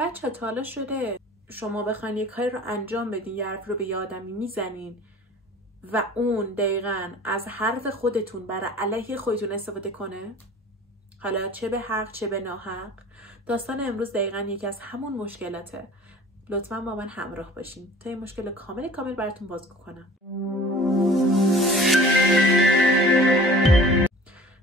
بچه تا حالا شده شما بخواین یک کاری رو انجام بدین، یه حرف رو به یه آدمی میزنین و اون دقیقاً از حرف خودتون برای علیه خودتون استفاده کنه؟ حالا چه به حق چه به ناحق. داستان امروز دقیقاً یکی از همون مشکلاته. لطفاً با من همراه باشین تا این مشکل کامل براتون بازگو کنم.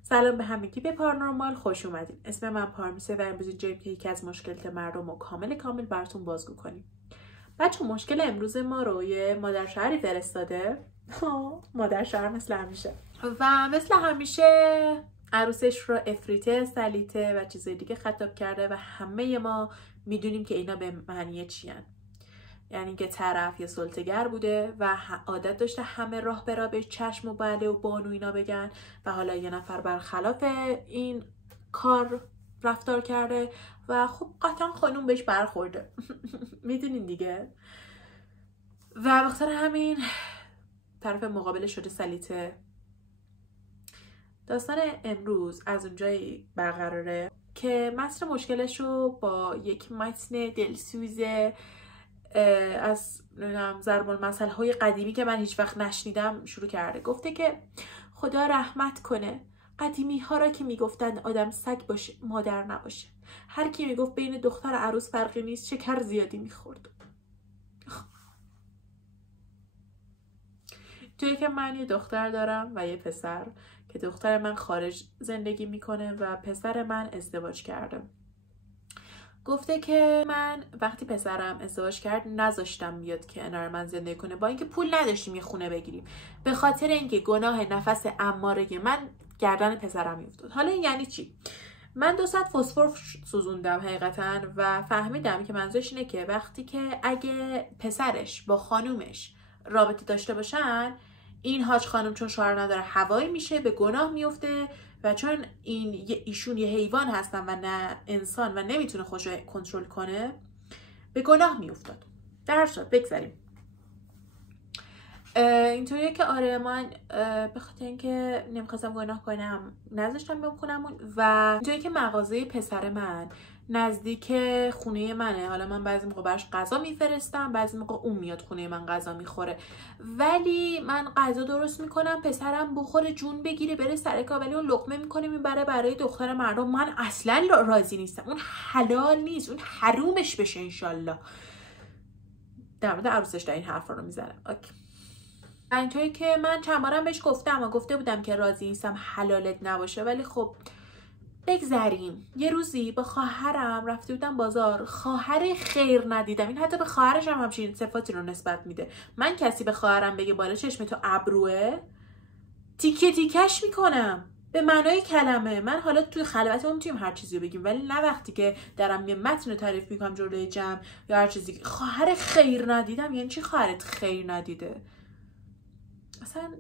سلام به همگی به پارانورمال، خوش اومدین. اسم من پارمیسه و امروز اینجاییم که یکی از مشکلات مردم رو کامل براتون بازگو کنیم. بچه مشکل امروز ما رو یه مادر شوهری فرستاده. مادر شوهر مثل همیشه و مثل همیشه عروسش رو افریته، سلیته و چیزای دیگه خطاب کرده و همه ما میدونیم که اینا به معنی چی هن. یعنی که طرف یه سلطه‌گر بوده و عادت داشته همه راه برا به چشم و بله و بانو اینا بگن و حالا یه نفر برخلاف این کار رفتار کرده و خب قطعا خانوم بهش برخورده. میدونین دیگه. و بخاطر همین طرف مقابل شده سلیته. داستان امروز از اونجایی برقراره که مصر مشکلش رو با یک متن دلسوز از ضرب المثل های قدیمی که من هیچ وقت نشنیدم شروع کرده. گفته که خدا رحمت کنه قدیمی ها را که میگفتن آدم سگ باشه مادر نباشه. هر کی میگفت بین دختر عروس فرقی نیست شکر زیادی میخورد. توی که من یه دختر دارم و یه پسر که دختر من خارج زندگی میکنه و پسر من ازدواج کرده. گفته که من وقتی پسرم ازدواج کرد نذاشتم بیاد که کنار من زندگی کنه، با اینکه پول نداشتیم یه خونه بگیریم، به خاطر اینکه گناه نفس اماره من گردن پسرم میافتاد. حالا این یعنی چی؟ من 2 ساعت فسفر سوزوندم حقیقتا و فهمیدم که منظورش اینه که وقتی که اگه پسرش با خانومش رابطه داشته باشن، این حاج خانم چون شوهر نداره هوایی میشه، به گناه میفته و چون ایشون یه حیوان هستن و نه انسان و نمیتونه خودش رو کنترل کنه به گناه میافتاد. در صورت بگذاریم اینطوریه که آره من به خاطر اینکه نمیخواستم گناه کنم نذاشتم بیام خونمون و اینطوریه که مغازه پسر من نزدیک خونه منه. حالا من بعضی موقع براش غذا میفرستم، بعضی موقع اون میاد خونه من غذا میخوره، ولی من غذا درست میکنم پسرم بخوره جون بگیره بره سر کار، ولی اون لقمه میکنه میبره برای دختر مردم. من اصلا راضی نیستم. اون حلال نیست، اون حرومش بشه انشالله. در مورد عروسش در این حرفا رو میزنم. اوکی. اینطوری که من چند بارم بهش گفتم و گفته بودم که راضی نیستم حلالت نباشه، ولی خب بگذریم. یه روزی با خواهرم رفته بودم بازار، خواهر خیر ندیدم. این حتی به خواهرش هم همچین صفاتی رو نسبت میده. من کسی به خواهرم بگه بالا چشم تو ابروه تیکه تیکش میکنم به معنای کلمه. من حالا توی خلوتمون میتونیم هر چیزی رو بگیم، ولی نه وقتی که دارم یه متن رو تعریف میکنم جلوی جمع یا هر چیزی. خواهر خیر ندیدم یعنی چی خواهرت خیر ندیده؟ اصلا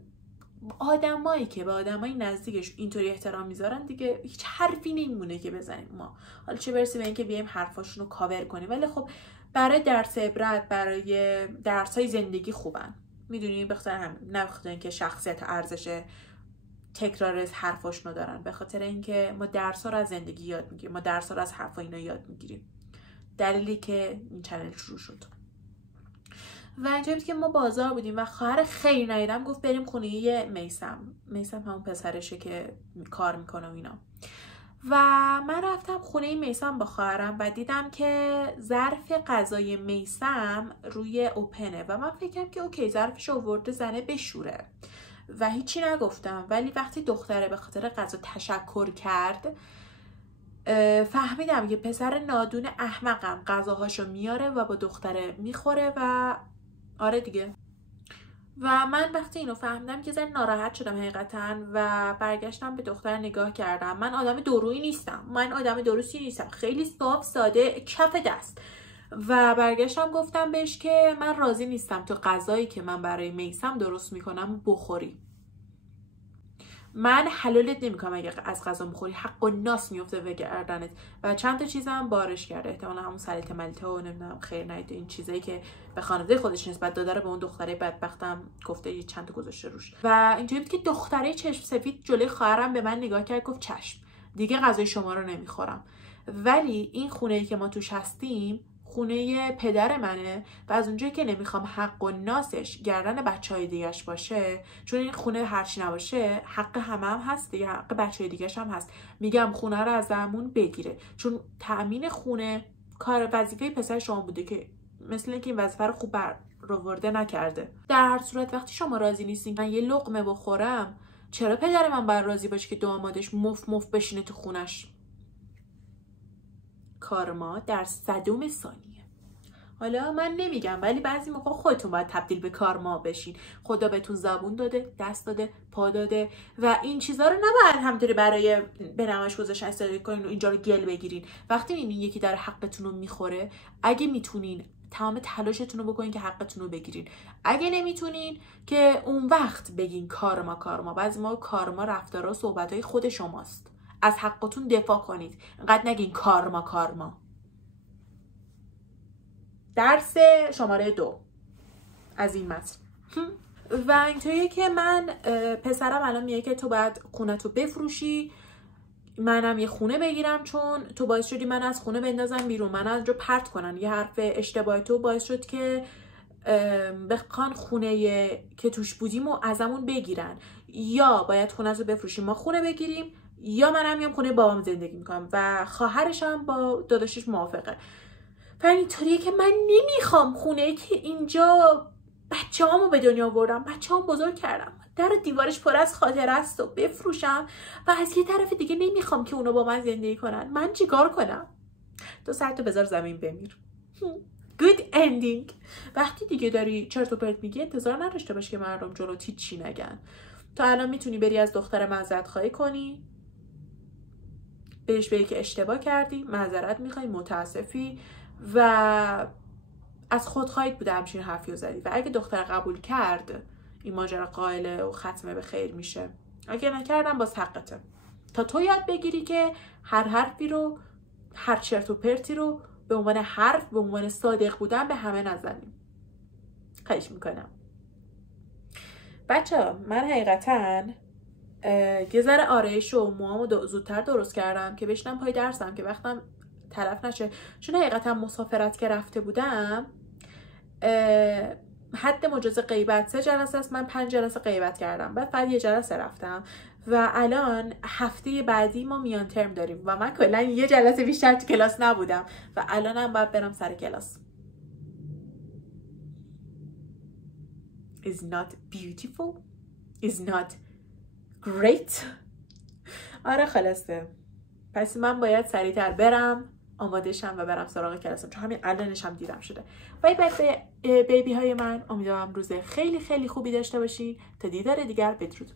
آدمایی که به آدمای نزدیکش اینطوری احترام میذارن دیگه هیچ حرفی نمیمونه که بزنیم ما. حالا چه برسه به اینکه بیایم حرفاشون رو کاور کنیم، ولی خب برای درس عبرت، برای درسای زندگی خوبن. میدونین بخاطر همین، نه بخاطر اینکه شخصیت ارزش تکرار حرفاشونو دارن، به خاطر اینکه ما درس‌ها رو از زندگی یاد میگیریم، ما درس‌ها رو از حرفا اینا یاد میگیریم. دلیلی که این چنل شروع شد. و اینجایی که ما بازار بودیم و خواهر خیر ندیدم گفت بریم خونه میثم همون پسرشه که کار میکنه و اینا. و من رفتم خونه میثم با خواهرم و دیدم که ظرف غذای میثم روی اوپنه و من فکرم که اوکی ظرفش آورده زنه بشوره و هیچی نگفتم. ولی وقتی دختره به خاطر غذا تشکر کرد فهمیدم که پسر نادون احمقم غذاهاشو میاره و با دختره میخوره و آره دیگه. و من وقتی اینو فهمیدم که زن ناراحت شدم حقیقتا و برگشتم به دختر نگاه کردم. من آدم درویی نیستم، من آدم درستی نیستم، خیلی صاف ساده کف دست. و برگشتم گفتم بهش که من راضی نیستم تو غذایی که من برای میثم درست میکنم بخوری. من حلالت نمیکنم اگه از غذا بخوری، حق و ناس میفته به گردنت. و چند تا چیزم بارش کرده، احتمالا همون سلیت ملیته و نمیدونم خیر ندید این چیزایی که به خانواده خودش نسبت داده رو به اون دختره بدبختم گفته یه چند تا گذاشته روش. و اینجوری بود که دختره چشم سفید جلوی خواهرم به من نگاه کرد گفت چشم دیگه غذای شما رو نمیخورم. ولی این خونه‌ای که ما توش هستیم خونه پدر منه و از اونجایی که نمیخوام حق و ناسش گردن بچهای دیگه‌اش باشه، چون این خونه هرچی نباشه حق هم هست دیگه، حق بچهای دیگه‌ش هم هست، میگم خونه رو ازمون بگیره، چون تأمین خونه کار وظیفه پسر شما بوده که مثل اینکه این وظیفه رو خوب برآورده نکرده. در هر صورت وقتی شما راضی نیستین من یه لقمه بخورم، چرا پدر من باید راضی باشه که دامادش مف بشینه تو خونش؟ کارما در 100 ثانیه. حالا من نمیگم، ولی بعضی موقع خودتون باید تبدیل به کارما بشین. خدا بهتون زبون داده، دست داده، پا داده و این چیزا رو نباید همینطوری برای بنمش گذاشتن استفاده کنین و اینجا رو گل بگیرین. وقتی میبینین یکی داره حقتون رو میخوره، اگه میتونین تمام تلاشتون رو بکنین که حقتون رو بگیرین. اگه نمیتونین که اون وقت بگین کارما. بعضی موقع کارما رفتارها و صحبتهای خود شماست. از حقتون دفاع کنید، انقدر نگین کارما. درس شماره 2 از این متن. و اینطوریه که من پسرم الان میگه که تو باید خونه تو بفروشی، منم یه خونه بگیرم، چون تو باعث شدی من از خونه بندازم بیرون، من از جو پرت کنن. یه حرف اشتباه تو باعث شد که بخوان خونه که توش بودیم و ازمون بگیرن. یا باید خونه رو بفروشیم ما خونه بگیریم، یا منم میام خونه بابام زندگی میکنم و خواهرش هم با داداشش موافقه. و اینطوریه که من نمیخوام خونه که اینجا بچه‌هامو به دنیا آوردم، بچه‌هام بزرگ کردم، در دیوارش پر از خاطره است و بفروشم و از یه طرف دیگه نمیخوام که اونا با من زندگی کنن. من چیکار کنم؟ تو سرتو بذار زمین بمیر. Good ending. وقتی دیگه داری چرت و پرت میگی انتظار نداشته باش که مردم جلوت هیچی نگن. تو الان میتونی بری از دختر معذرت خواهی کنی، بهش بگی که اشتباه کردی، معذرت میخوای، متاسفی و از خودخواهیت بوده همچین حرفی رو زدی. و اگه دختر قبول کرد این ماجرا قائله و ختمه به خیر میشه، اگه نکردم باز حقته. تا تو یاد بگیری که هر حرفی رو، هر چرت و پرتی رو به عنوان حرف، به عنوان صادق بودن به همه نزنیم. خواهش میکنم. بچه من حقیقتا یه ذره آرایش و موامو زودتر درست کردم که بشنم پای درسم که وقتم تلف نشه، چون حقیقتا مسافرت که رفته بودم حد مجاز غیبت 3 جلسه است، من 5 جلسه غیبت کردم، بعد فقط 1 جلسه رفتم و الان هفته بعدی ما میان ترم داریم و من کلا 1 جلسه بیشتر تو کلاس نبودم و الانم باید برم سر کلاس. Is not beautiful? Is not great? آره خلاصه. پس من باید سریعتر برم آماده شم و برم سراغ کلاسم، چون همین الانش هم دیدم شده. بای بای بیبی های من، امیدوارم روز خیلی خیلی خوبی داشته باشین. تا دیدار دیگر، بدرود.